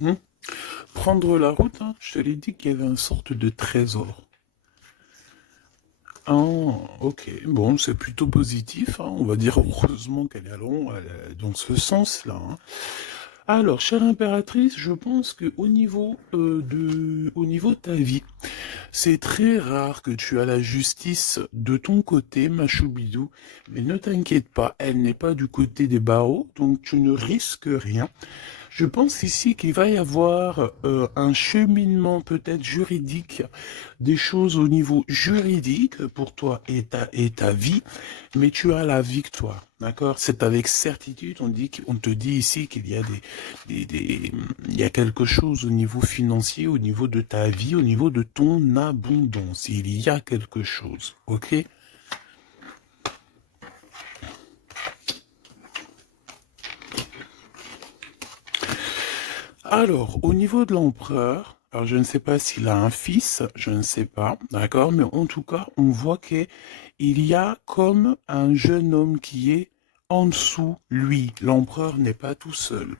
Hmm. Prendre la route, hein, je te l'ai dit qu'il y avait une sorte de trésor. Ah, ok, bon, c'est plutôt positif, hein. On va dire heureusement qu'elle est dans ce sens-là, hein. Alors, chère impératrice, je pense que au niveau de ta vie, c'est très rare que tu as la justice de ton côté, ma choubidou, mais ne t'inquiète pas, elle n'est pas du côté des barreaux, donc tu ne risques rien. Je pense ici qu'il va y avoir un cheminement peut-être juridique, des choses au niveau juridique pour toi et ta vie, mais tu as la victoire, d'accord? C'est avec certitude, on te dit ici qu'il y a il y a quelque chose au niveau financier, au niveau de ta vie, au niveau de ton abondance. Il y a quelque chose, ok? Alors, au niveau de l'empereur, alors je ne sais pas s'il a un fils, je ne sais pas, d'accord, mais en tout cas, on voit qu'il y a comme un jeune homme qui est en dessous, lui. L'empereur n'est pas tout seul.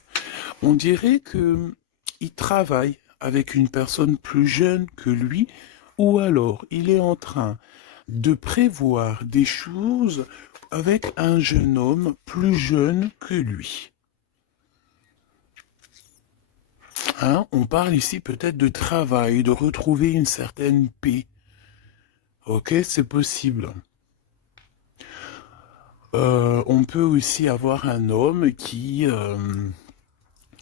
On dirait que il travaille avec une personne plus jeune que lui, ou alors il est en train de prévoir des choses avec un jeune homme plus jeune que lui. Hein, on parle ici peut-être de travail, de retrouver une certaine paix. Ok, c'est possible. On peut aussi avoir un homme qui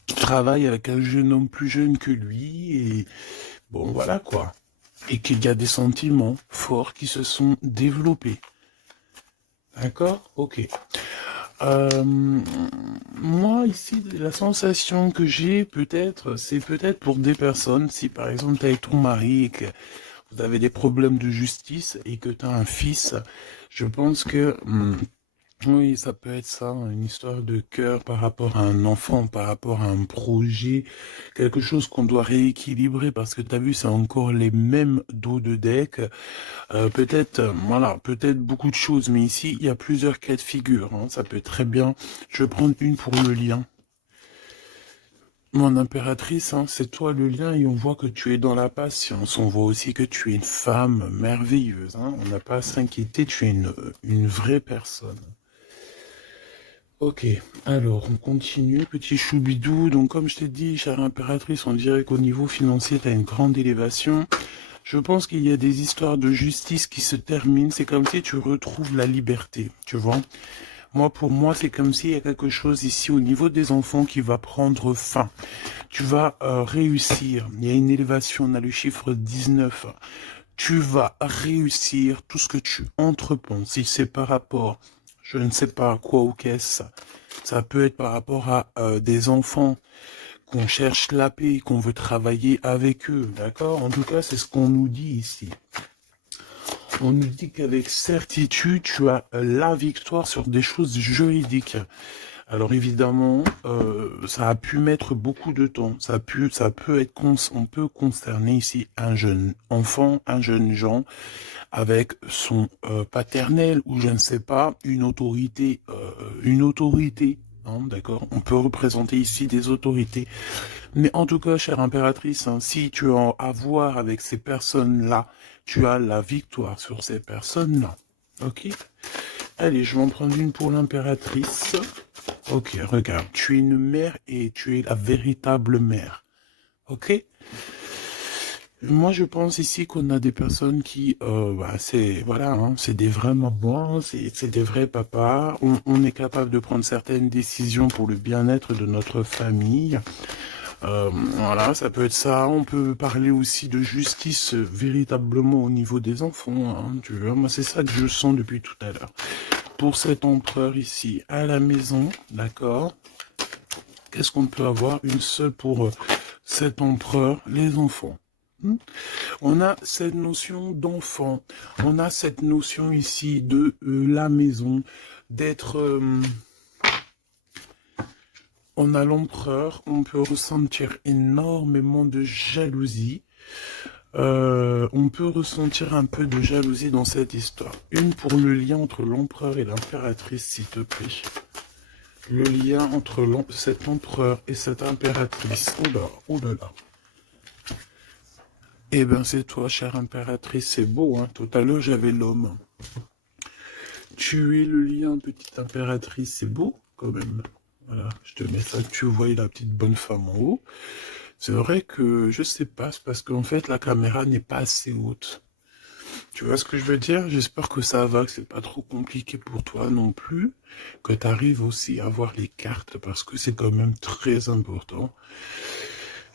travaille avec un jeune homme plus jeune que lui et bon voilà quoi. Et qu'il y a des sentiments forts qui se sont développés. D'accord? Ok. Euh, moi, ici, la sensation que j'ai, peut-être, c'est peut-être pour des personnes, si par exemple tu es avec ton mari et que vous avez des problèmes de justice et que tu as un fils, je pense que oui, ça peut être ça, une histoire de cœur par rapport à un enfant, par rapport à un projet, quelque chose qu'on doit rééquilibrer parce que tu as vu, c'est encore les mêmes dos de deck. Peut-être, voilà, peut-être beaucoup de choses, mais ici, il y a plusieurs cas de figure, hein. Ça peut très bien. Je vais prendre une pour le lien. Mon impératrice, hein, c'est toi le lien et on voit que tu es dans la patience. On voit aussi que tu es une femme merveilleuse, hein. On n'a pas à s'inquiéter, tu es une vraie personne. Ok, alors on continue, petit choubidou. Donc comme je t'ai dit, chère impératrice, on dirait qu'au niveau financier, tu as une grande élévation. Je pense qu'il y a des histoires de justice qui se terminent. C'est comme si tu retrouves la liberté, tu vois. Moi, pour moi, c'est comme s'il y a quelque chose ici au niveau des enfants qui va prendre fin. Tu vas réussir. Il y a une élévation, on a le chiffre 19. Tu vas réussir tout ce que tu entreprends. Si c'est par rapport, je ne sais pas à quoi ou qu'est-ce, ça peut être par rapport à des enfants qu'on cherche la paix, qu'on veut travailler avec eux, d'accord? En tout cas, c'est ce qu'on nous dit ici. On nous dit qu'avec certitude, tu as la victoire sur des choses juridiques. Alors évidemment, ça a pu mettre beaucoup de temps. Ça peut être, on peut concerner ici un jeune enfant, un jeune Jean, avec son paternel ou je ne sais pas, une autorité. Hein, d'accord, on peut représenter ici des autorités. Mais en tout cas, chère impératrice, hein, si tu as à voir avec ces personnes-là, tu as la victoire sur ces personnes-là. Ok? Allez, je vais en prendre une pour l'impératrice. Ok, regarde, tu es une mère et tu es la véritable mère. Ok? Moi, je pense ici qu'on a des personnes qui, c'est, voilà, hein, c'est des vrais mamans, c'est des vrais papas. On est capable de prendre certaines décisions pour le bien-être de notre famille. Voilà, ça peut être ça. On peut parler aussi de justice véritablement au niveau des enfants, hein, tu vois. Moi, c'est ça que je sens depuis tout à l'heure. Pour cet empereur ici, à la maison, d'accord? Qu'est-ce qu'on peut avoir? Une seule pour cet empereur, les enfants. On a cette notion d'enfant. On a cette notion ici de la maison, d'être... on a l'empereur, on peut ressentir énormément de jalousie. On peut ressentir un peu de jalousie dans cette histoire. Une pour le lien entre l'empereur et l'impératrice, s'il te plaît. le lien entre cet empereur et cette impératrice. Oh là, oh là là. Eh ben c'est toi, chère impératrice, c'est beau, hein. Tout à l'heure j'avais l'homme. Tu es le lien, petite impératrice, c'est beau quand même. Voilà, je te mets ça, tu vois la petite bonne femme en haut. C'est vrai que je sais pas, c'est parce qu'en fait la caméra n'est pas assez haute. Tu vois ce que je veux dire? J'espère que ça va, que c'est pas trop compliqué pour toi non plus, que tu arrives aussi à voir les cartes parce que c'est quand même très important.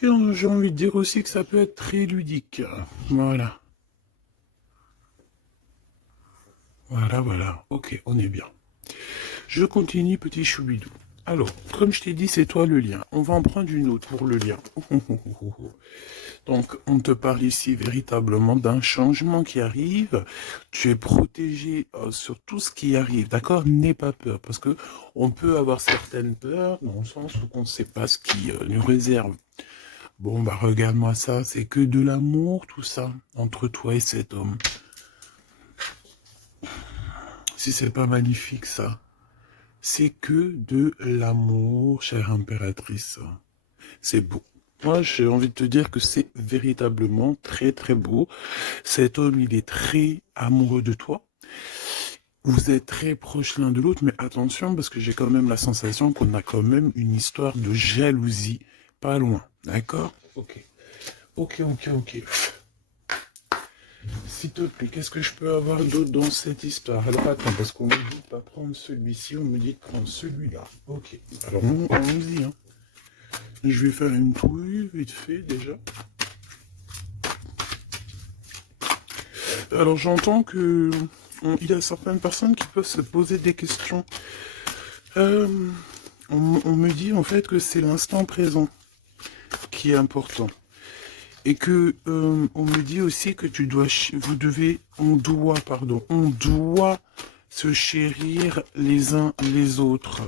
Et j'ai envie de dire aussi que ça peut être très ludique. Voilà. Voilà, voilà. Ok, on est bien. Je continue, petit choubidou. Alors, comme je t'ai dit, c'est toi le lien. On va en prendre une autre pour le lien. Donc, on te parle ici véritablement d'un changement qui arrive. Tu es protégé sur tout ce qui arrive, d'accord? N'aie pas peur, parce que on peut avoir certaines peurs dans le sens où on ne sait pas ce qui nous réserve. Bon, bah regarde-moi ça, c'est que de l'amour, tout ça, entre toi et cet homme. Si c'est pas magnifique, ça. C'est que de l'amour, chère impératrice. C'est beau. Moi, j'ai envie de te dire que c'est véritablement très très beau. Cet homme, il est très amoureux de toi. Vous êtes très proches l'un de l'autre, mais attention, parce que j'ai quand même la sensation qu'on a quand même une histoire de jalousie pas loin. D'accord? Ok. Ok, ok, ok. S'il te plaît, qu'est-ce que je peux avoir d'autre dans cette histoire? Alors attends, parce qu'on me dit de pas prendre celui-ci, on me dit de prendre celui-là. Ok. Alors allons-y, hein. Je vais faire une touille vite fait déjà. Alors j'entends que il y a certaines personnes qui peuvent se poser des questions. On me dit en fait que c'est l'instant présent qui est important. Et que on me dit aussi que on doit se chérir les uns les autres.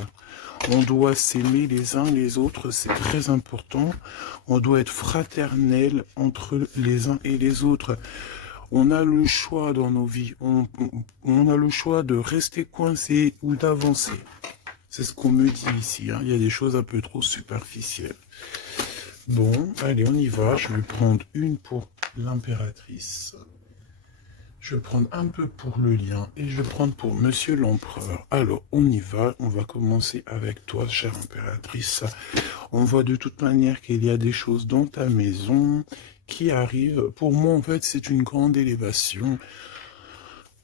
On doit s'aimer les uns les autres, c'est très important. On doit être fraternel entre les uns et les autres. On a le choix dans nos vies. On a le choix de rester coincé ou d'avancer. C'est ce qu'on me dit ici. Hein. Il y a des choses un peu trop superficielles. Bon, allez, on y va. Je vais prendre une pour l'impératrice. Je vais prendre un peu pour le lien et je vais prendre pour Monsieur l'Empereur. Alors, on y va. On va commencer avec toi, chère impératrice. On voit de toute manière qu'il y a des choses dans ta maison qui arrivent. Pour moi, en fait, c'est une grande élévation.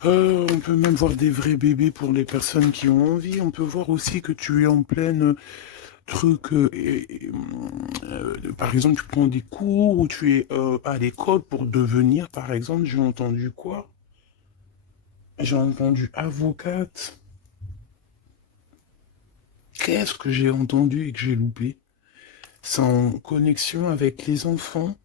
On peut même voir des vrais bébés pour les personnes qui ont envie. On peut voir aussi que tu es en pleine truc. Par exemple, tu prends des cours ou tu es à l'école pour devenir, par exemple, j'ai entendu quoi? J'ai entendu avocate. Qu'est-ce que j'ai entendu et que j'ai loupé? C'est en connexion avec les enfants?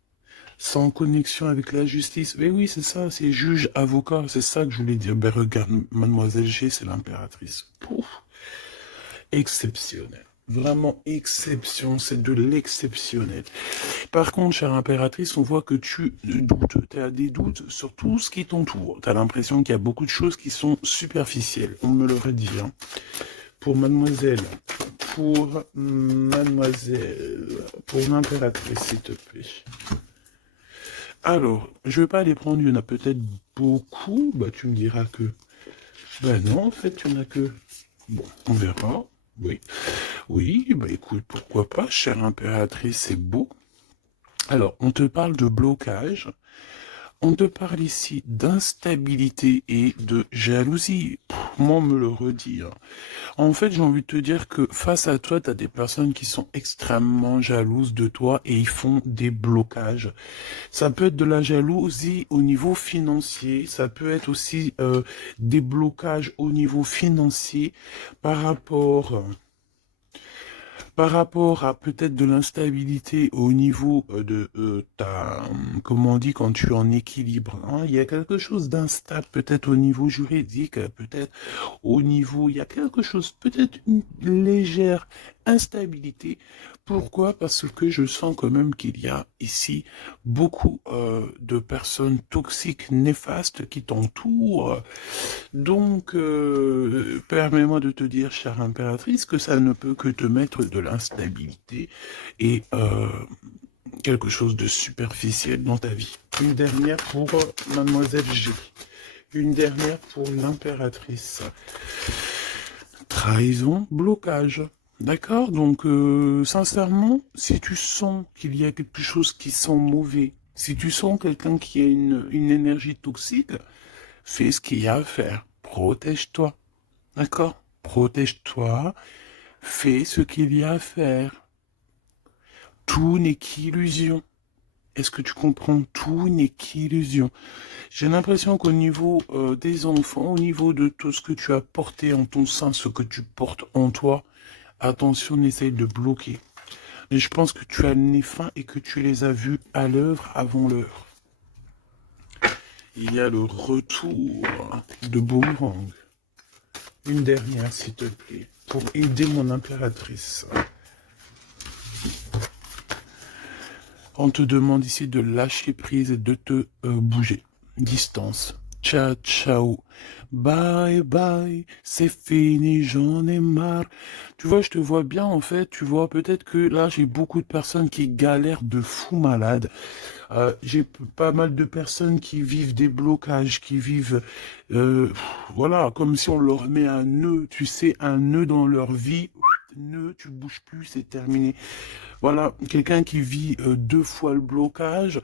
C'est en connexion avec la justice? Mais oui, c'est ça, c'est juge, avocat, c'est ça que je voulais dire. Ben regarde, mademoiselle G, c'est l'impératrice. Pouf, exceptionnel. Vraiment exception, c'est de l'exceptionnel. Par contre, chère impératrice, on voit que tu doutes, tu as des doutes sur tout ce qui t'entoure. Tu as l'impression qu'il y a beaucoup de choses qui sont superficielles, on me l'aurait dit. Hein. Pour mademoiselle, pour l'impératrice, s'il te plaît. Alors, je vais pas les prendre, il y en a peut-être beaucoup, bah tu me diras que... Ben non, en fait, il y en a que... Bon, on verra, oui. Oui, bah écoute, pourquoi pas, chère impératrice, c'est beau. Alors, on te parle de blocage, on te parle ici d'instabilité et de jalousie. Moi, on me le redit. Hein. En fait, j'ai envie de te dire que face à toi, tu as des personnes qui sont extrêmement jalouses de toi et ils font des blocages. Ça peut être de la jalousie au niveau financier, ça peut être aussi des blocages au niveau financier par rapport à peut-être de l'instabilité au niveau de ta, comment on dit, quand tu es en équilibre, hein, il y a quelque chose d'instable, peut-être au niveau juridique, peut-être au niveau, il y a quelque chose, peut-être une légère instabilité Pourquoi? Parce que je sens quand même qu'il y a ici beaucoup de personnes toxiques, néfastes qui t'entourent. Donc, permets-moi de te dire, chère impératrice, que ça ne peut que te mettre de l'instabilité et quelque chose de superficiel dans ta vie. Une dernière pour Mademoiselle G. Une dernière pour l'impératrice. Trahison, blocage. D'accord? Donc, sincèrement, si tu sens qu'il y a quelque chose qui sent mauvais, si tu sens quelqu'un qui a une énergie toxique, fais ce qu'il y a à faire. Protège-toi. D'accord? Protège-toi. Fais ce qu'il y a à faire. Tout n'est qu'illusion. Est-ce que tu comprends? Tout n'est qu'illusion. J'ai l'impression qu'au niveau des enfants, au niveau de tout ce que tu as porté en ton sein, ce que tu portes en toi, attention, essaye de bloquer. Et je pense que tu as le nez fin et que tu les as vus à l'œuvre avant l'heure. Il y a le retour de Boomerang. Une dernière, s'il te plaît, pour aider mon impératrice. On te demande ici de lâcher prise et de te bouger. Distance. Ciao, ciao. Bye, bye. C'est fini, j'en ai marre. Tu vois, je te vois bien, en fait. Tu vois, peut-être que là, j'ai beaucoup de personnes qui galèrent de fou malade. J'ai pas mal de personnes qui vivent des blocages, qui vivent, voilà, comme si on leur met un nœud, tu sais, un nœud dans leur vie. Nœud, tu bouges plus, c'est terminé. Voilà, quelqu'un qui vit deux fois le blocage,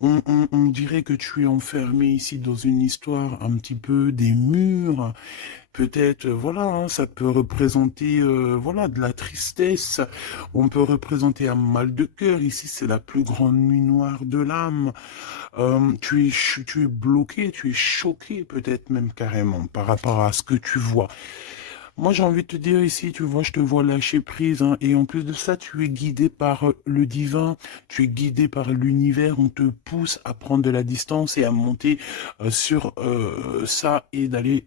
on dirait que tu es enfermé ici dans une histoire un petit peu des murs. Peut-être, voilà, hein, ça peut représenter, voilà, de la tristesse. On peut représenter un mal de cœur. Ici, c'est la plus grande nuit noire de l'âme. Tu es bloqué, tu es choqué, peut-être même carrément, par rapport à ce que tu vois. Moi, j'ai envie de te dire ici, tu vois, je te vois lâcher prise, hein, et en plus de ça, tu es guidé par le divin, tu es guidé par l'univers, on te pousse à prendre de la distance et à monter sur ça et d'aller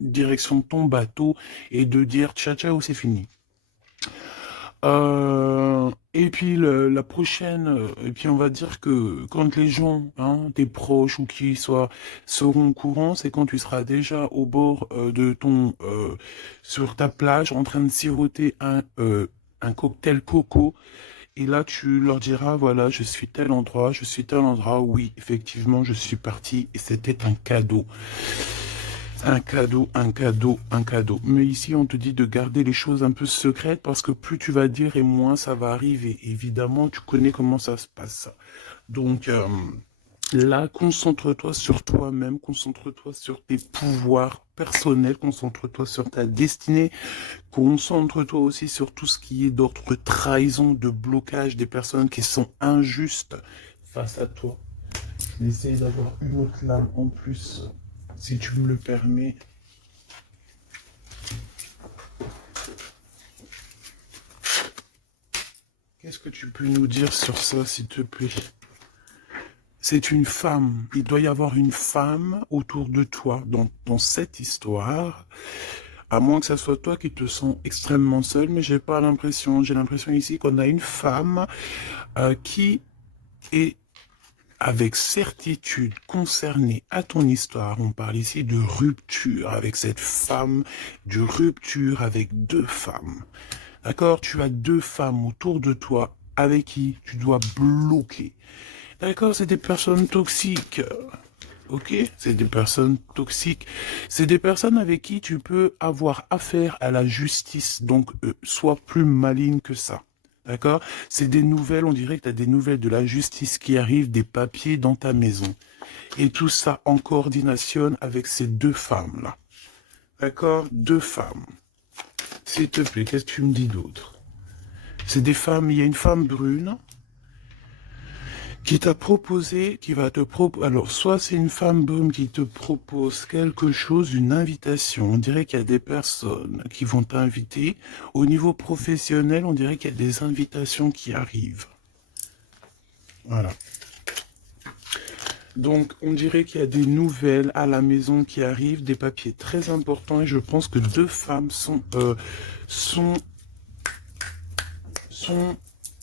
direction ton bateau et de dire ciao ciao, c'est fini. Et puis la prochaine, et puis on va dire que quand les gens, hein, tes proches ou qui soient, seront au courant, c'est quand tu seras déjà au bord de ton, sur ta plage, en train de siroter un cocktail coco, et là tu leur diras, voilà, je suis tel endroit, je suis tel endroit, oui, effectivement, je suis parti, et c'était un cadeau. Un cadeau, un cadeau, un cadeau. Mais ici, on te dit de garder les choses un peu secrètes parce que plus tu vas dire et moins ça va arriver. Évidemment, tu connais comment ça se passe. Donc, là, concentre-toi sur toi-même, concentre-toi sur tes pouvoirs personnels, concentre-toi sur ta destinée, concentre-toi aussi sur tout ce qui est d'ordre trahison, de blocage des personnes qui sont injustes face à toi. Essaye d'avoir une autre lame en plus, si tu me le permets. Qu'est-ce que tu peux nous dire sur ça, s'il te plaît? C'est une femme. Il doit y avoir une femme autour de toi dans cette histoire. À moins que ça soit toi qui te sens extrêmement seul, mais j'ai pas l'impression. J'ai l'impression ici qu'on a une femme qui est avec certitude concernée à ton histoire. On parle ici de rupture avec cette femme, de rupture avec deux femmes. D'accord? Tu as deux femmes autour de toi avec qui tu dois bloquer. D'accord? C'est des personnes toxiques. Ok? C'est des personnes toxiques. C'est des personnes avec qui tu peux avoir affaire à la justice. Donc, sois plus maligne que ça. D'accord? C'est des nouvelles, on dirait que tu as des nouvelles de la justice qui arrivent, des papiers dans ta maison. Et tout ça en coordination avec ces deux femmes-là. D'accord? Deux femmes. S'il te plaît, qu'est-ce que tu me dis d'autre? C'est des femmes, il y a une femme brune qui t'a proposé, qui va te proposer, alors soit c'est une femme brune qui te propose quelque chose, une invitation, on dirait qu'il y a des personnes qui vont t'inviter, au niveau professionnel, on dirait qu'il y a des invitations qui arrivent. Voilà. Donc, on dirait qu'il y a des nouvelles à la maison qui arrivent, des papiers très importants, et je pense que deux femmes sont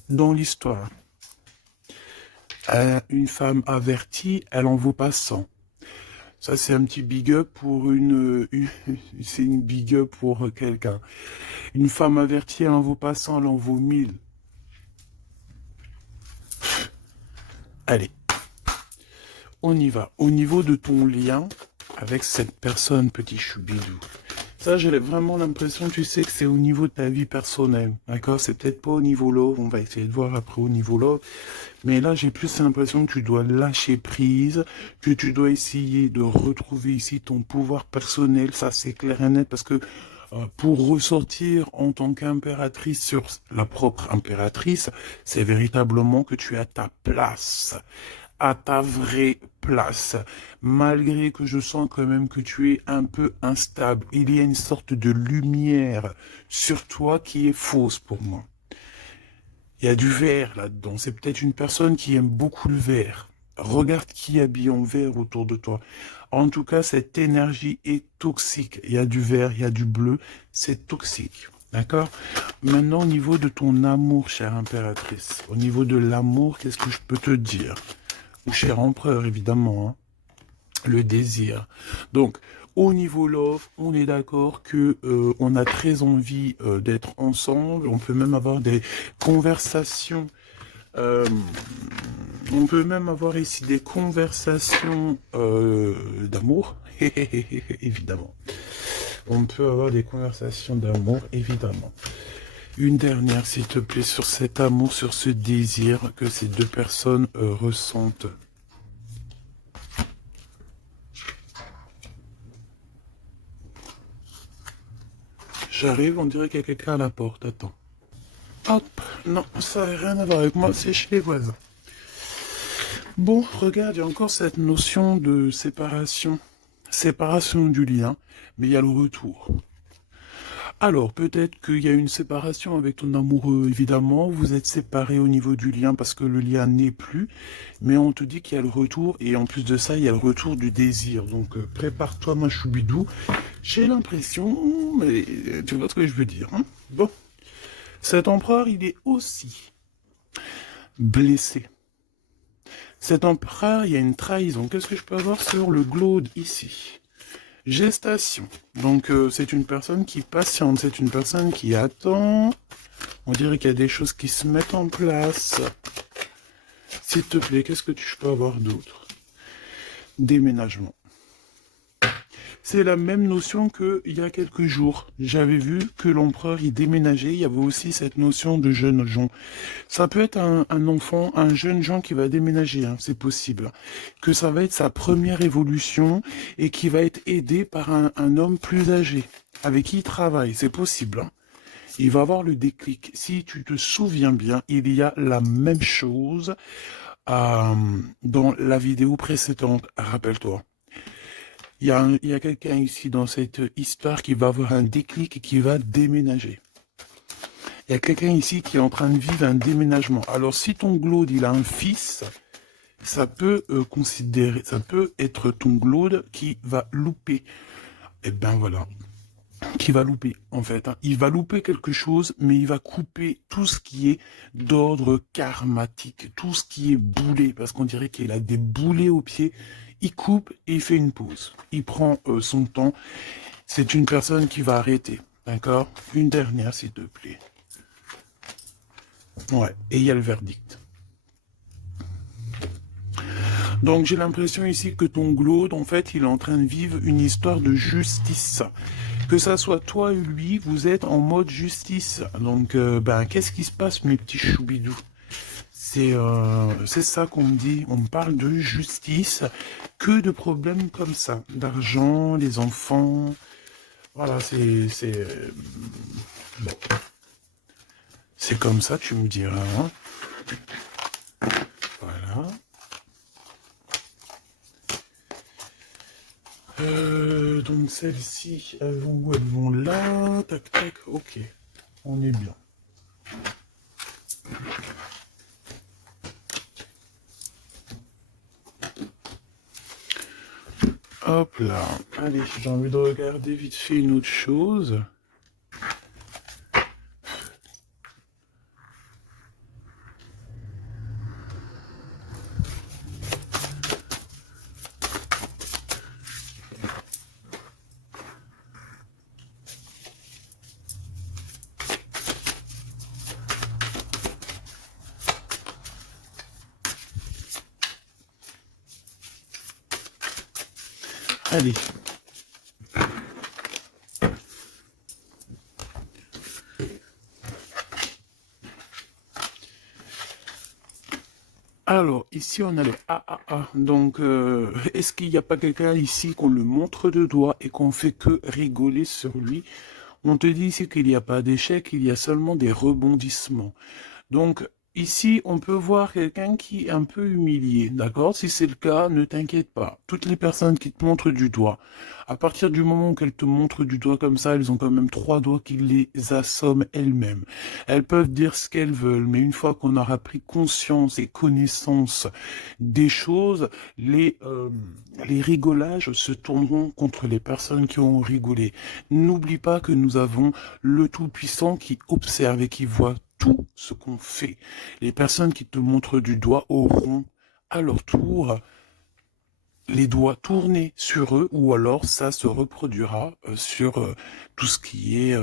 dans l'histoire. Une femme avertie, elle en vaut pas 100. Ça, c'est un petit big up pour c'est une big up pour quelqu'un. Une femme avertie, elle en vaut pas 100, elle en vaut 1000. Allez, on y va. Au niveau de ton lien avec cette personne, petit choubidou. Ça, j'ai vraiment l'impression, tu sais, que c'est au niveau de ta vie personnelle. D'accord? C'est peut-être pas au niveau love. On va essayer de voir après au niveau love. Mais là, j'ai plus l'impression que tu dois lâcher prise, que tu dois essayer de retrouver ici ton pouvoir personnel. Ça, c'est clair et net parce que pour ressortir en tant qu'impératrice sur la propre impératrice, c'est véritablement que tu as ta place, à ta vraie place, malgré que je sens quand même que tu es un peu instable. Il y a une sorte de lumière sur toi qui est fausse pour moi. Il y a du vert là-dedans. C'est peut-être une personne qui aime beaucoup le vert. Regarde qui habille en vert autour de toi. En tout cas, cette énergie est toxique. Il y a du vert, il y a du bleu. C'est toxique. D'accord? Maintenant, au niveau de ton amour, chère impératrice, au niveau de l'amour, qu'est-ce que je peux te dire? Ou cher empereur, évidemment, hein, le désir. Donc, au niveau love, on est d'accord que on a très envie d'être ensemble. On peut même avoir des conversations. euh, on peut même avoir ici des conversations d'amour, évidemment. On peut avoir des conversations d'amour, évidemment. Une dernière, s'il te plaît, sur cet amour, sur ce désir que ces deux personnes ressentent. J'arrive, on dirait qu'il y a quelqu'un à la porte. Attends. Hop, non, ça n'a rien à voir avec moi, c'est chez les voisins. Bon, regarde, il y a encore cette notion de séparation. Séparation du lien, mais il y a le retour. Alors, peut-être qu'il y a une séparation avec ton amoureux, évidemment. Vous êtes séparés au niveau du lien parce que le lien n'est plus. Mais on te dit qu'il y a le retour. Et en plus de ça, il y a le retour du désir. Donc, prépare-toi, ma choubidou. J'ai l'impression, mais tu vois ce que je veux dire, hein? Bon. Cet empereur, il est aussi blessé. Cet empereur, il y a une trahison. Qu'est-ce que je peux avoir sur le glaude ici? Gestation. Donc, c'est une personne qui patiente. C'est une personne qui attend. On dirait qu'il y a des choses qui se mettent en place. S'il te plaît, qu'est-ce que tu peux avoir d'autre? Déménagement. C'est la même notion qu'il y a quelques jours. J'avais vu que l'empereur y déménageait. Il y avait aussi cette notion de jeunes gens. Ça peut être un enfant, un jeune gens qui va déménager, hein, c'est possible. Que ça va être sa première évolution et qui va être aidé par un homme plus âgé, avec qui il travaille, c'est possible. Hein. Il va avoir le déclic. Si tu te souviens bien, il y a la même chose dans la vidéo précédente, rappelle-toi. Il y a quelqu'un ici dans cette histoire qui va avoir un déclic et qui va déménager. Il y a quelqu'un ici qui est en train de vivre un déménagement. Alors, si ton glaude, il a un fils, ça peut ça peut être ton glaude qui va louper. Eh ben voilà, qui va louper en fait. Hein. Il va louper quelque chose, mais il va couper tout ce qui est d'ordre karmatique, tout ce qui est boulé, parce qu'on dirait qu'il a des boulets aux pieds. Il coupe et il fait une pause. Il prend son temps. C'est une personne qui va arrêter. D'accord? Une dernière, s'il te plaît. Ouais, et il y a le verdict. Donc j'ai l'impression ici que ton glaude, en fait, il est en train de vivre une histoire de justice. Que ça soit toi et lui, vous êtes en mode justice. Donc, ben, qu'est-ce qui se passe, mes petits choubidous? C'est ça qu'on me dit. On me parle de justice. Que de problèmes comme ça. D'argent, les enfants. Voilà, bon. C'est comme ça, tu me diras. Hein. Voilà. Donc celles-ci, elles vont où? Elles vont là. Tac, tac. Ok. On est bien. Hop là. Allez, j'ai envie de regarder vite fait une autre chose. Allez. Alors, ici, on a le AAA. Donc, est-ce qu'il n'y a pas quelqu'un ici qu'on le montre de doigt et qu'on fait que rigoler sur lui? On te dit ici qu'il n'y a pas d'échec, il y a seulement des rebondissements. Donc, ici, on peut voir quelqu'un qui est un peu humilié, d'accord? Si c'est le cas, ne t'inquiète pas. Toutes les personnes qui te montrent du doigt, à partir du moment qu'elles te montrent du doigt comme ça, elles ont quand même trois doigts qui les assomment elles-mêmes. Elles peuvent dire ce qu'elles veulent, mais une fois qu'on aura pris conscience et connaissance des choses, les rigolages se tourneront contre les personnes qui ont rigolé. N'oublie pas que nous avons le Tout-Puissant qui observe et qui voit tout ce qu'on fait. Les personnes qui te montrent du doigt auront à leur tour les doigts tournés sur eux, ou alors ça se reproduira sur tout ce qui est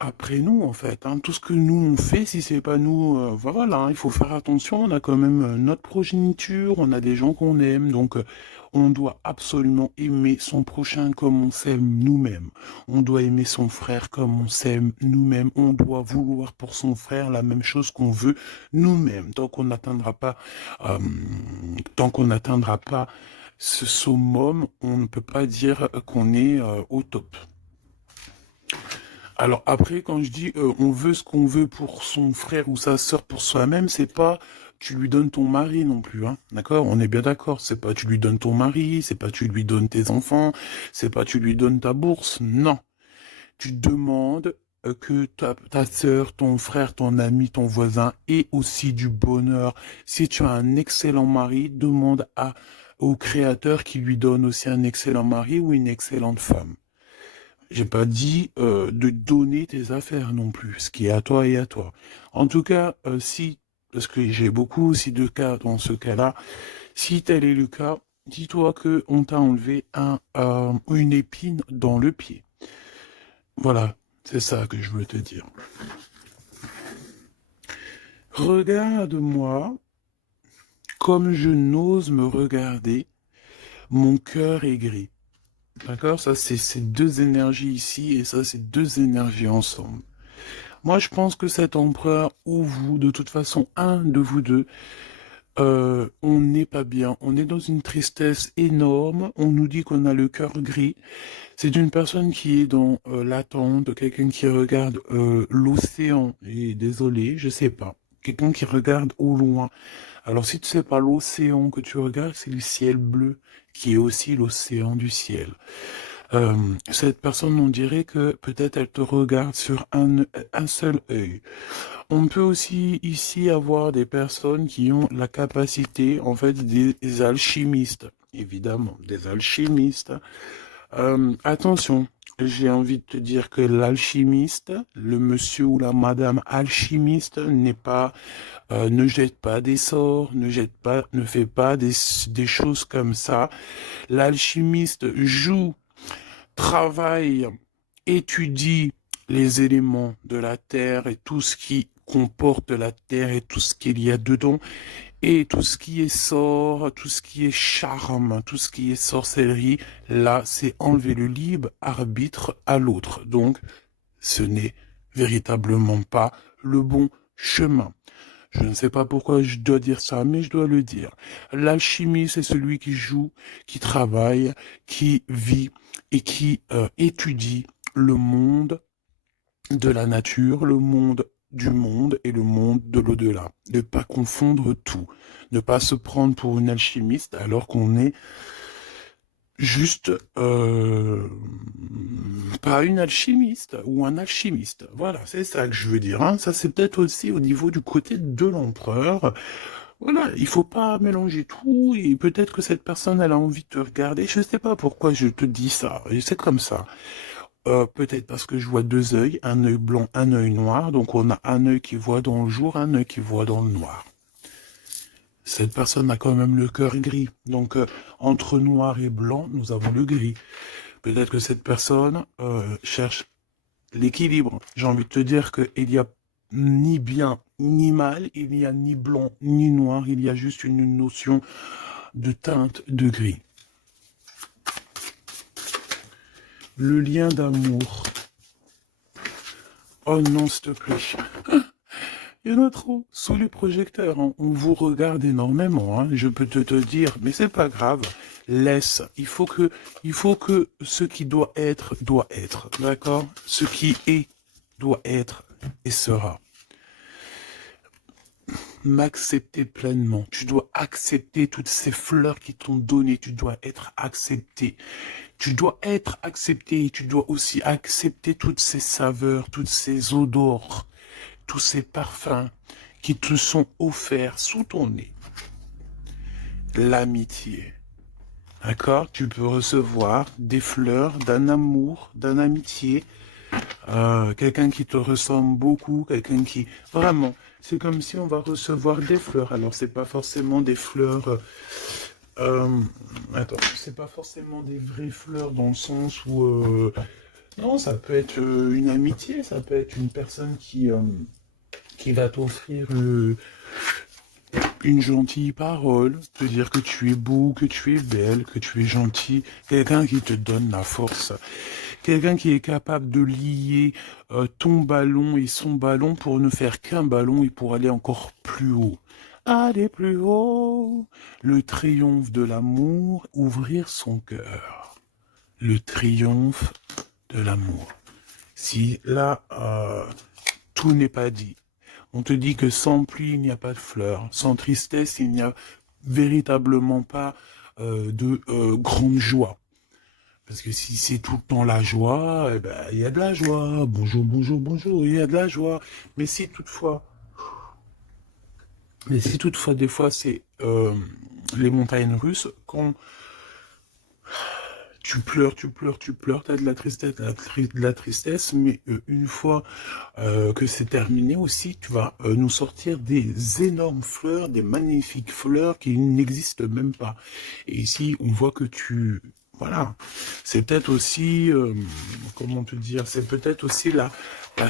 après nous, en fait. Hein. Tout ce que nous on fait, si c'est pas nous, voilà, hein, il faut faire attention. On a quand même notre progéniture, on a des gens qu'on aime, donc on doit absolument aimer son prochain comme on s'aime nous-mêmes. On doit aimer son frère comme on s'aime nous-mêmes. On doit vouloir pour son frère la même chose qu'on veut nous-mêmes. Tant qu'on n'atteindra pas ce summum, on ne peut pas dire qu'on est au top. Alors après, quand je dis on veut ce qu'on veut pour son frère ou sa sœur pour soi-même, c'est pas tu lui donnes ton mari non plus, hein. D'accord? On est bien d'accord. C'est pas tu lui donnes ton mari, c'est pas tu lui donnes tes enfants, c'est pas tu lui donnes ta bourse. Non. Tu demandes que ta sœur, ton frère, ton ami, ton voisin ait aussi du bonheur. Si tu as un excellent mari, demande au créateur qui lui donne aussi un excellent mari ou une excellente femme. J'ai pas dit de donner tes affaires non plus, ce qui est à toi et à toi. En tout cas, parce que j'ai beaucoup aussi de cas dans ce cas-là, si tel est le cas, dis-toi que on t'a enlevé une épine dans le pied. Voilà, c'est ça que je veux te dire. Regarde-moi comme je n'ose me regarder, mon cœur est gris. D'accord? Ça, c'est ces deux énergies ici et ça, c'est deux énergies ensemble. Moi, je pense que cet empereur ou vous, de toute façon, un de vous deux, on n'est pas bien. On est dans une tristesse énorme. On nous dit qu'on a le cœur gris. C'est une personne qui est dans l'attente, quelqu'un qui regarde l'océan. Et désolé, je sais pas. Quelqu'un qui regarde au loin. Alors si tu sais pas l'océan que tu regardes, c'est le ciel bleu qui est aussi l'océan du ciel. Cette personne, on dirait que peut-être elle te regarde sur un seul œil. On peut aussi ici avoir des personnes qui ont la capacité, en fait, des alchimistes, évidemment, des alchimistes. Attention, j'ai envie de te dire que l'alchimiste, le monsieur ou la madame alchimiste n'est pas, ne jette pas des sorts, ne fait pas des choses comme ça. L'alchimiste joue, travaille, étudie les éléments de la terre et tout ce qui comporte la terre et tout ce qu'il y a dedans et tout ce qui est sort, tout ce qui est charme, tout ce qui est sorcellerie, là, c'est enlever le libre arbitre à l'autre. Donc, ce n'est véritablement pas le bon chemin. Je ne sais pas pourquoi je dois dire ça, mais je dois le dire. L'alchimie, c'est celui qui joue, qui travaille, qui vit et qui étudie le monde de la nature, le monde du monde et le monde de l'au-delà. Ne pas confondre tout. Ne pas se prendre pour une alchimiste alors qu'on est juste pas une alchimiste ou un alchimiste. Voilà, c'est ça que je veux dire. Hein. Ça, c'est peut-être aussi au niveau du côté de l'empereur. Voilà, il faut pas mélanger tout et peut-être que cette personne, elle a envie de te regarder. Je sais pas pourquoi je te dis ça. Et c'est comme ça. Peut-être parce que je vois deux œils, un œil blanc, un œil noir. Donc on a un œil qui voit dans le jour, un œil qui voit dans le noir. Cette personne a quand même le cœur gris. Donc entre noir et blanc, nous avons le gris. Peut-être que cette personne cherche l'équilibre. J'ai envie de te dire qu'il y a ni bien ni mal, il n'y a ni blanc ni noir, il y a juste une notion de teinte de gris. Le lien d'amour. Oh non, s'il te plaît. Il y en a trop. Sous les projecteurs, hein. On vous regarde énormément, hein. Je peux te dire, mais c'est pas grave. Laisse. Il faut que ce qui doit être, d'accord? Ce qui est, doit être et sera. M'accepter pleinement. Tu dois accepter toutes ces fleurs qui t'ont donné. Tu dois être accepté. Tu dois être accepté. Tu dois aussi accepter toutes ces saveurs, toutes ces odeurs, tous ces parfums qui te sont offerts sous ton nez. L'amitié. D'accord? Tu peux recevoir des fleurs d'un amour, d'un amitié, quelqu'un qui te ressemble beaucoup, quelqu'un qui... Vraiment, c'est comme si on va recevoir des fleurs. Alors, c'est pas forcément des fleurs... attends, c'est pas forcément des vraies fleurs dans le sens où... non, ça peut être une amitié, ça peut être une personne qui va t'offrir une gentille parole, te dire que tu es beau, que tu es belle, que tu es gentil, quelqu'un qui te donne la force, quelqu'un qui est capable de lier ton ballon et son ballon pour ne faire qu'un ballon et pour aller encore plus haut. Aller plus haut, le triomphe de l'amour, ouvrir son cœur. Le triomphe de l'amour. Si là, tout n'est pas dit. On te dit que sans pluie, il n'y a pas de fleurs. Sans tristesse, il n'y a véritablement pas de grande joie. Parce que si c'est tout le temps la joie, eh ben, il y a de la joie. Bonjour, bonjour, bonjour, il y a de la joie. Mais si toutefois, des fois, c'est les montagnes russes, quand tu pleures, t'as de la tristesse, mais une fois que c'est terminé aussi, tu vas nous sortir des énormes fleurs, des magnifiques fleurs qui n'existent même pas. Et ici, on voit que voilà, c'est peut-être aussi, comment te dire, c'est peut-être aussi la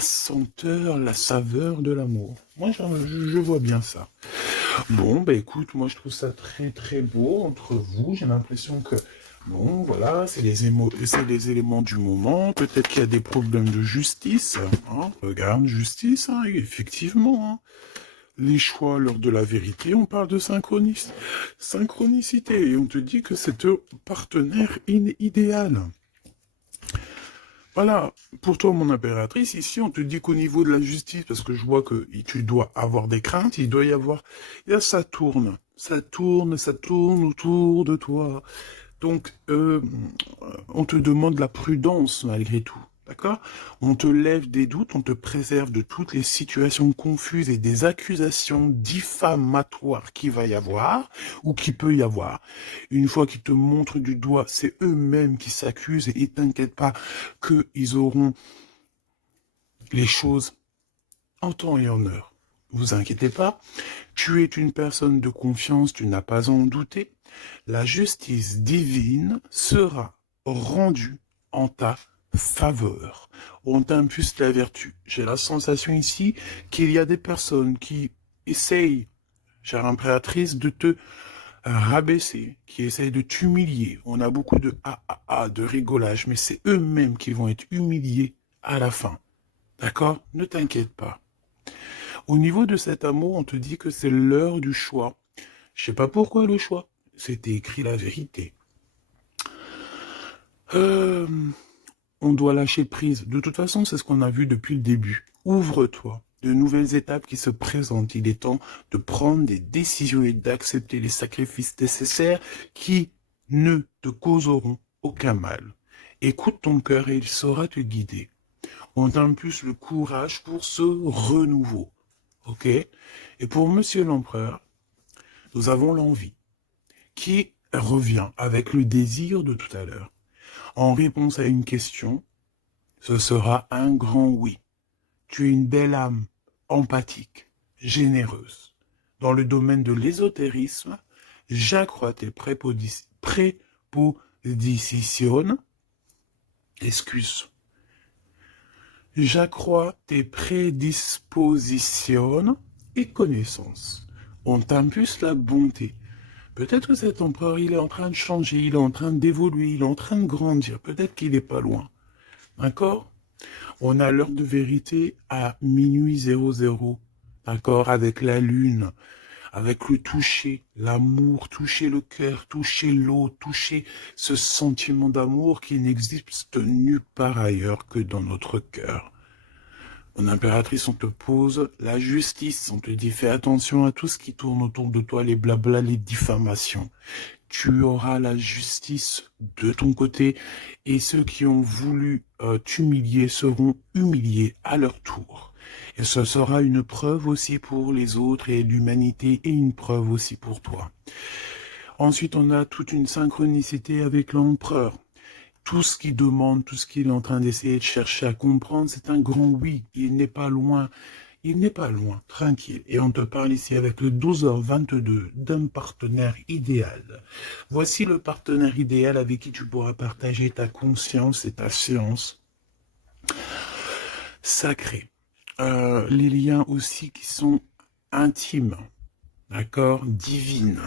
senteur, la saveur de l'amour. Moi, je vois bien ça. Bon, bah écoute, moi je trouve ça très très beau entre vous. J'ai l'impression que, bon, voilà, c'est les éléments du moment. Peut-être qu'il y a des problèmes de justice. Hein. Regarde, justice, hein, effectivement. Hein. Les choix lors de la vérité, on parle de synchronicité. Et on te dit que c'est ton partenaire idéal. Voilà, pour toi, mon impératrice, ici, on te dit qu'au niveau de la justice, parce que je vois que tu dois avoir des craintes, il doit y avoir... Et là, ça tourne autour de toi. Donc, on te demande la prudence, malgré tout. D'accord? On te lève des doutes, on te préserve de toutes les situations confuses et des accusations diffamatoires qu'il va y avoir, ou qu'il peut y avoir. Une fois qu'ils te montrent du doigt, c'est eux-mêmes qui s'accusent, et t'inquiète pas qu'ils auront les choses en temps et en heure. Vous inquiétez pas, tu es une personne de confiance, tu n'as pas à en douter. La justice divine sera rendue en ta faveur. On t'impulse la vertu. J'ai la sensation ici qu'il y a des personnes qui essayent, chère impératrice, de te rabaisser, qui essayent de t'humilier. On a beaucoup de de rigolage, mais c'est eux-mêmes qui vont être humiliés à la fin. D'accord? Ne t'inquiète pas. Au niveau de cet amour, on te dit que c'est l'heure du choix. Je sais pas pourquoi le choix. C'était écrit la vérité. On doit lâcher prise. De toute façon, c'est ce qu'on a vu depuis le début. Ouvre-toi. De nouvelles étapes qui se présentent. Il est temps de prendre des décisions et d'accepter les sacrifices nécessaires qui ne te causeront aucun mal. Écoute ton cœur et il saura te guider. On t'impulse le courage pour ce renouveau. Ok? Et pour Monsieur l'Empereur, nous avons l'envie qui revient avec le désir de tout à l'heure. En réponse à une question, ce sera un grand oui. Tu es une belle âme, empathique, généreuse. Dans le domaine de l'ésotérisme, j'accrois tes prépositions. Excuse. J'accrois tes prédispositions et connaissances. On t'impulse la bonté. Peut-être que cet empereur, il est en train de changer, il est en train d'évoluer, il est en train de grandir. Peut-être qu'il n'est pas loin. D'accord? On a l'heure de vérité à minuit 00. D'accord? Avec la lune, avec le toucher, l'amour, toucher le cœur, toucher l'eau, toucher ce sentiment d'amour qui n'existe nulle part ailleurs que dans notre cœur. Mon impératrice, on te pose la justice, on te dit fais attention à tout ce qui tourne autour de toi, les blabla, les diffamations. Tu auras la justice de ton côté et ceux qui ont voulu t'humilier seront humiliés à leur tour. Et ce sera une preuve aussi pour les autres et l'humanité et une preuve aussi pour toi. Ensuite, on a toute une synchronicité avec l'empereur. Tout ce qu'il demande, tout ce qu'il est en train d'essayer de chercher à comprendre, c'est un grand oui. Il n'est pas loin. Il n'est pas loin, tranquille. Et on te parle ici avec le 12h22 d'un partenaire idéal. Voici le partenaire idéal avec qui tu pourras partager ta conscience et ta science sacrée. Les liens aussi qui sont intimes, d'accord, divines.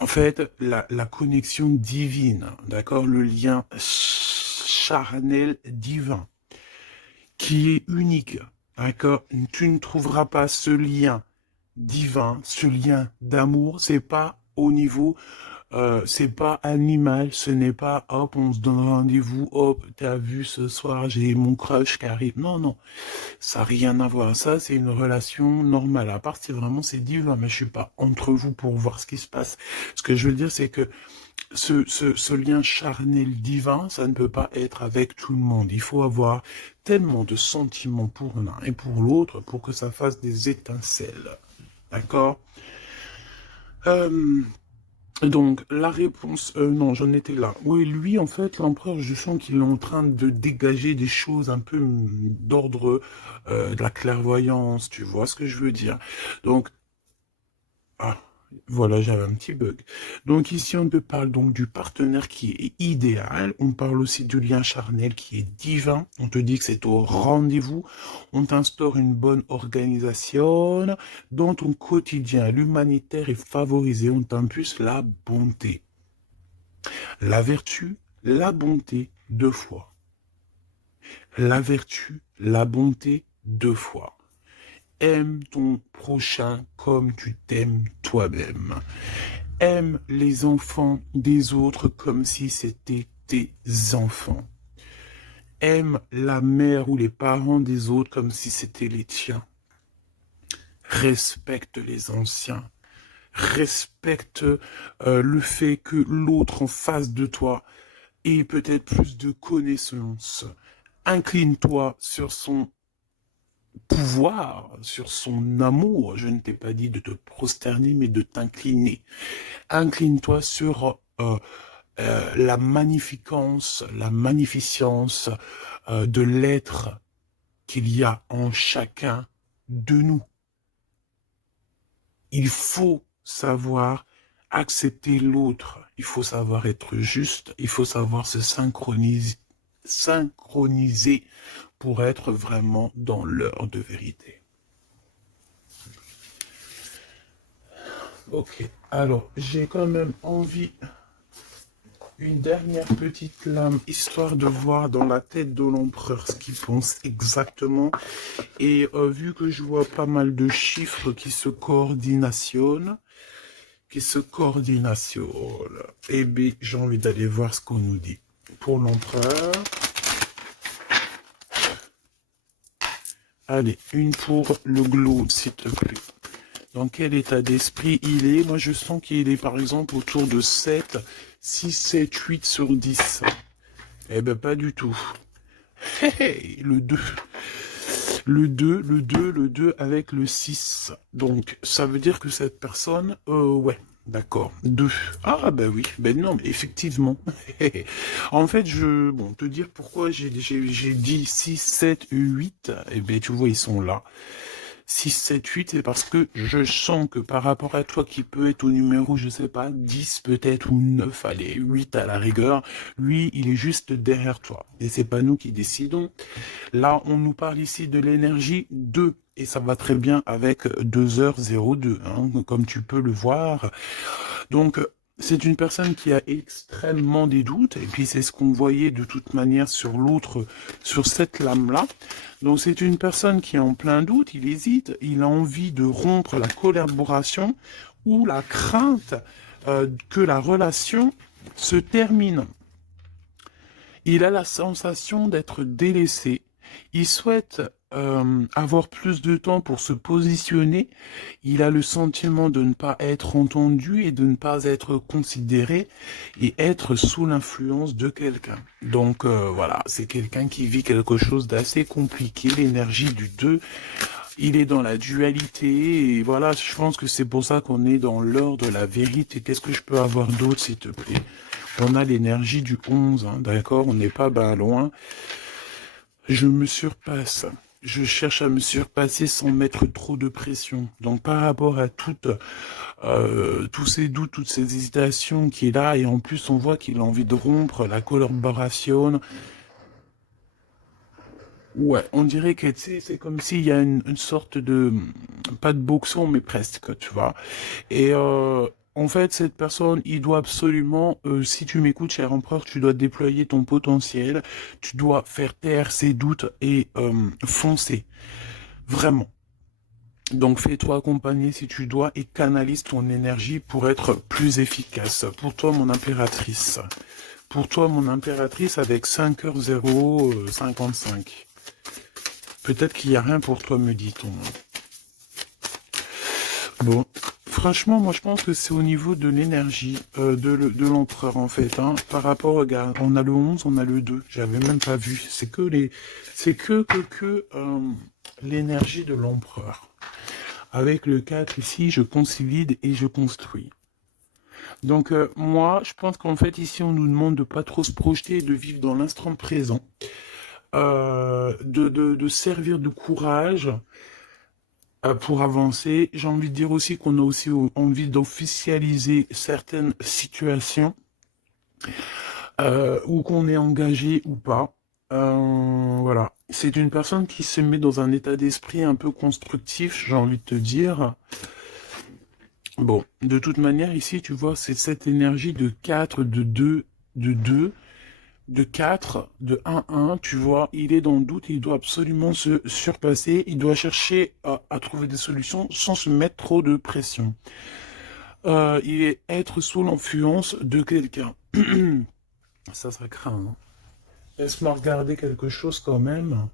En fait, la connexion divine, d'accord, le lien charnel divin, qui est unique, d'accord. Tu ne trouveras pas ce lien divin, ce lien d'amour, c'est pas au niveau, c'est pas animal, ce n'est pas hop, on se donne rendez-vous, hop, t'as vu ce soir, j'ai mon crush qui arrive. Non, non, ça n'a rien à voir. Ça, c'est une relation normale. À part si vraiment c'est divin, mais je suis pas entre vous pour voir ce qui se passe. Ce que je veux dire, c'est que ce lien charnel divin, ça ne peut pas être avec tout le monde. Il faut avoir tellement de sentiments pour l'un et pour l'autre pour que ça fasse des étincelles. D'accord? Donc, la réponse, non, j'en étais là. Oui, lui, en fait, l'empereur, je sens qu'il est en train de dégager des choses un peu d'ordre de la clairvoyance, tu vois ce que je veux dire. Donc, ah, voilà, j'avais un petit bug. Donc ici, on te parle donc du partenaire qui est idéal. On parle aussi du lien charnel qui est divin. On te dit que c'est au rendez-vous. On t'instaure une bonne organisation. Dans ton quotidien, l'humanitaire est favorisé. On t'impulse la bonté. La vertu, la bonté, 2 fois. La vertu, la bonté, 2 fois. Aime ton prochain comme tu t'aimes toi-même. Aime les enfants des autres comme si c'était tes enfants. Aime la mère ou les parents des autres comme si c'était les tiens. Respecte les anciens. Respecte le fait que l'autre en face de toi ait peut-être plus de connaissances. Incline-toi sur son pouvoir, sur son amour. Je ne t'ai pas dit de te prosterner, mais de t'incliner. Incline-toi sur la magnificence, la magnificence de l'être qu'il y a en chacun de nous. Il faut savoir accepter l'autre. Il faut savoir être juste. Il faut savoir se synchroniser pour être vraiment dans l'heure de vérité. Ok, alors j'ai quand même envie, une dernière petite lame, histoire de voir dans la tête de l'empereur ce qu'il pense exactement. Et vu que je vois pas mal de chiffres qui se coordinationnent, eh bien j'ai envie d'aller voir ce qu'on nous dit. Pour l'empereur, allez, une pour le globe, s'il te plaît. Dans quel état d'esprit il est? Moi, je sens qu'il est, par exemple, autour de 7, 6, 7, 8 sur 10. Eh ben, pas du tout. Hey, le 2. Le 2 avec le 6. Donc, ça veut dire que cette personne, ouais, d'accord, 2. Ah, ben oui, ben non, mais effectivement. En fait, bon, te dire pourquoi j'ai dit 6, 7, 8, eh ben, tu vois, ils sont là. 6, 7, 8, c'est parce que je sens que par rapport à toi qui peut être au numéro, je sais pas, 10 peut-être ou 9, allez, 8 à la rigueur, lui, il est juste derrière toi. Et c'est pas nous qui décidons. Là, on nous parle ici de l'énergie 2. Et ça va très bien avec 2h02, hein, comme tu peux le voir. Donc, c'est une personne qui a extrêmement des doutes, et puis c'est ce qu'on voyait de toute manière sur l'autre, sur cette lame-là. Donc c'est une personne qui est en plein doute, il hésite, il a envie de rompre la collaboration ou la crainte que la relation se termine. Il a la sensation d'être délaissé. Il souhaite avoir plus de temps pour se positionner. Il a le sentiment de ne pas être entendu et de ne pas être considéré et être sous l'influence de quelqu'un. Donc voilà, c'est quelqu'un qui vit quelque chose d'assez compliqué, l'énergie du 2. Il est dans la dualité et voilà, je pense que c'est pour ça qu'on est dans l'heure de la vérité. Qu'est-ce que je peux avoir d'autre, s'il te plaît? On a l'énergie du 11, hein, d'accord? On n'est pas ben loin. Je me surpasse. Je cherche à me surpasser sans mettre trop de pression. Donc par rapport à tous ces doutes, toutes ces hésitations qu'il a, et en plus on voit qu'il a envie de rompre la collaboration. Ouais, on dirait que c'est comme s'il y a une sorte de, pas de boxon, mais presque, tu vois. Et en fait, cette personne, il doit absolument, si tu m'écoutes, cher empereur, tu dois déployer ton potentiel, tu dois faire taire ses doutes et foncer, vraiment. Donc fais-toi accompagner si tu dois et canalise ton énergie pour être plus efficace. Pour toi, mon impératrice. Pour toi, mon impératrice, avec 5h055. Peut-être qu'il n'y a rien pour toi, me dit-on. Bon, franchement, moi je pense que c'est au niveau de l'énergie de l'empereur en fait. Hein. Par rapport, regarde, on a le 11, on a le 2. J'avais même pas vu. C'est que l'énergie de l'empereur. Avec le 4 ici, je consolide et je construis. Donc moi, je pense qu'en fait ici, on nous demande de pas trop se projeter et de vivre dans l'instant présent. De servir de courage pour avancer. J'ai envie de dire aussi qu'on a aussi envie d'officialiser certaines situations ou qu'on est engagé ou pas. Voilà. C'est une personne qui se met dans un état d'esprit un peu constructif, j'ai envie de te dire. Bon, de toute manière, ici, tu vois, c'est cette énergie de 4, de 2, de 4, de 1, tu vois, il est dans le doute, il doit absolument se surpasser, il doit chercher à trouver des solutions sans se mettre trop de pression. Il est être sous l'influence de quelqu'un. Ça craint. Hein. Laisse-moi regarder quelque chose quand même.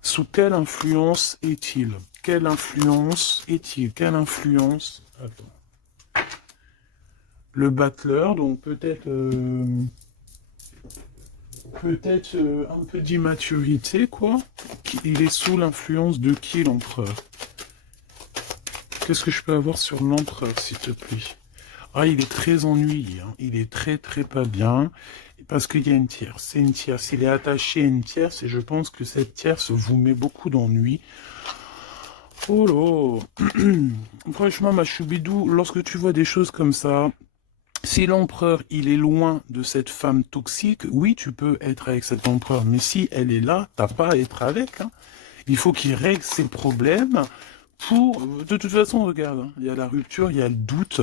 Sous quelle influence est-il? Quelle influence est-il? Quelle influence? Attends. Le battleur, donc peut-être un peu d'immaturité, quoi. Il est sous l'influence de qui, l'empereur? Qu'est-ce que je peux avoir sur l'empereur, s'il te plaît? Ah, il est très ennuyé, hein. Il est très très pas bien, parce qu'il y a une tierce. C'est une tierce. Il est attaché à une tierce, et je pense que cette tierce vous met beaucoup d'ennui. Oh là. Franchement, ma choubidou, lorsque tu vois des choses comme ça, si l'empereur, il est loin de cette femme toxique, oui, tu peux être avec cet empereur, mais si elle est là, t'as pas à être avec. Hein. Il faut qu'il règle ses problèmes pour... De toute façon, regarde, hein, il y a la rupture, il y a le doute.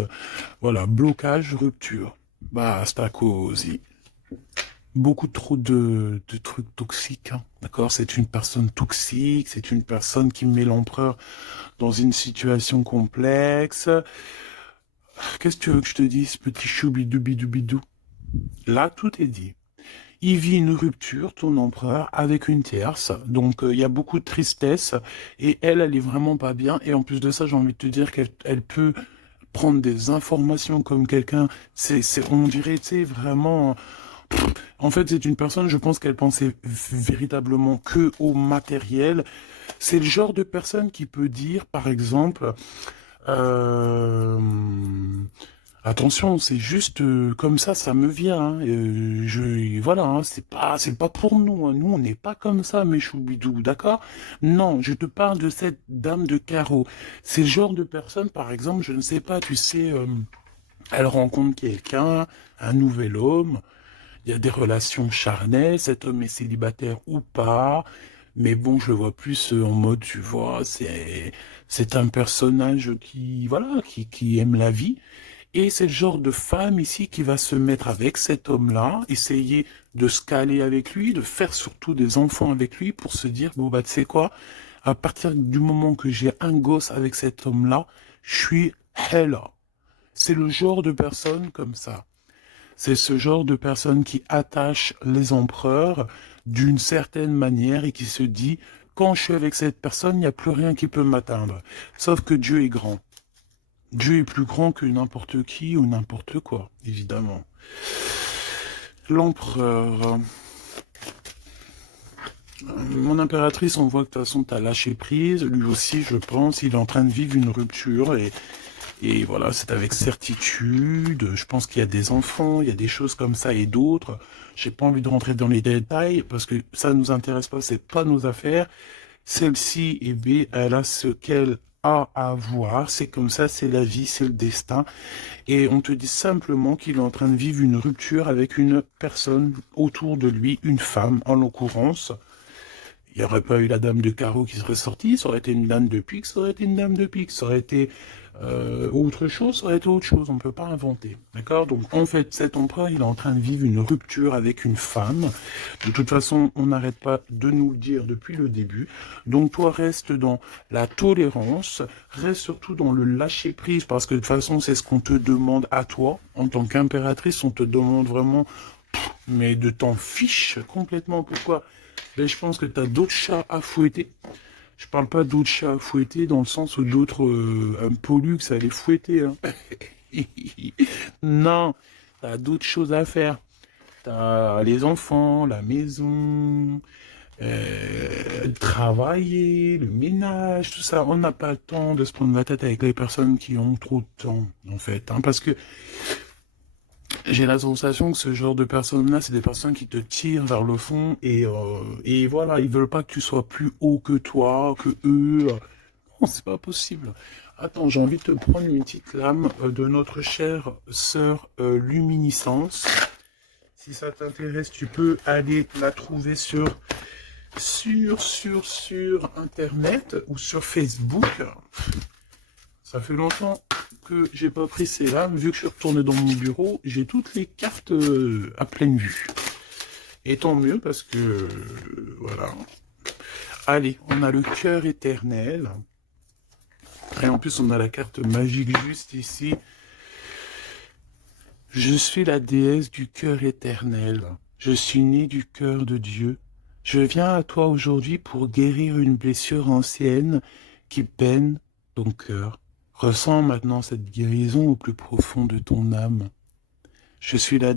Voilà, blocage, rupture. Basta così. Beaucoup trop de trucs toxiques, hein, d'accord? C'est une personne toxique, c'est une personne qui met l'empereur dans une situation complexe. Qu'est-ce que tu veux que je te dise, petit choubidou-bidou-bidou? Là, tout est dit. Il vit une rupture, ton empereur, avec une tierce. Donc, il y a beaucoup de tristesse. Et elle est vraiment pas bien. Et en plus de ça, j'ai envie de te dire qu'elle peut prendre des informations comme quelqu'un. On dirait, tu sais, vraiment... En fait, c'est une personne, je pense qu'elle pensait véritablement que au matériel. C'est le genre de personne qui peut dire, par exemple... Attention, c'est juste comme ça me vient. Hein. Voilà, hein, c'est pas pour nous. Hein. Nous, on n'est pas comme ça, mes choubidous, d'accord? Non, je te parle de cette dame de carreau. C'est le genre de personne, par exemple, je ne sais pas, tu sais, elle rencontre quelqu'un, un nouvel homme. Il y a des relations charnelles. Cet homme est célibataire ou pas. Mais bon, je le vois plus en mode, tu vois, c'est un personnage qui, voilà, qui aime la vie. Et c'est le genre de femme ici qui va se mettre avec cet homme-là, essayer de se caler avec lui, de faire surtout des enfants avec lui pour se dire, bon, bah, tu sais quoi, à partir du moment que j'ai un gosse avec cet homme-là, je suis hella. C'est le genre de personne comme ça. C'est ce genre de personne qui attache les empereurs d'une certaine manière et qui se dit, quand je suis avec cette personne, il n'y a plus rien qui peut m'atteindre. Sauf que Dieu est grand. Dieu est plus grand que n'importe qui ou n'importe quoi, évidemment. L'empereur. Mon impératrice, on voit que de toute façon, tu as lâché prise. Lui aussi, je pense, il est en train de vivre une rupture et voilà, c'est avec certitude. Je pense qu'il y a des enfants, il y a des choses comme ça et d'autres. J'ai pas envie de rentrer dans les détails parce que ça nous intéresse pas, c'est pas nos affaires. Celle-ci, eh bien, elle a ce qu'elle a à voir. C'est comme ça, c'est la vie, c'est le destin. Et on te dit simplement qu'il est en train de vivre une rupture avec une personne autour de lui, une femme en l'occurrence. Il n'y aurait pas eu la dame de carreau qui serait sortie, ça aurait été une dame de pique, ça aurait été une dame de pique, ça aurait été autre chose, ça aurait été autre chose, on ne peut pas inventer. D'accord? Donc en fait, cet empereur, il est en train de vivre une rupture avec une femme. De toute façon, on n'arrête pas de nous le dire depuis le début. Donc toi, reste dans la tolérance, reste surtout dans le lâcher-prise, parce que de toute façon, c'est ce qu'on te demande à toi. En tant qu'impératrice, on te demande vraiment, mais de t'en fiche complètement. Pourquoi? Ben, je pense que tu as d'autres chats à fouetter. Je parle pas d'autres chats à fouetter dans le sens où d'autres un pollux à les fouetter. Hein. Non, t'as d'autres choses à faire. T'as les enfants, la maison, travailler, le ménage, tout ça. On n'a pas le temps de se prendre la tête avec les personnes qui ont trop de temps, en fait. Hein, parce que j'ai la sensation que ce genre de personnes-là, c'est des personnes qui te tirent vers le fond et voilà, ils veulent pas que tu sois plus haut que toi, que eux. Non, c'est pas possible. Attends, j'ai envie de te prendre une petite lame de notre chère sœur Luminiscence. Si ça t'intéresse, tu peux aller la trouver sur Internet ou sur Facebook. Ça fait longtemps que j'ai pas pris ces lames. Vu que je suis retourné dans mon bureau, j'ai toutes les cartes à pleine vue. Et tant mieux parce que, voilà. Allez, on a le cœur éternel. Et en plus, on a la carte magique juste ici. Je suis la déesse du cœur éternel. Je suis née du cœur de Dieu. Je viens à toi aujourd'hui pour guérir une blessure ancienne qui peine ton cœur. Ressens maintenant cette guérison au plus profond de ton âme. Je suis la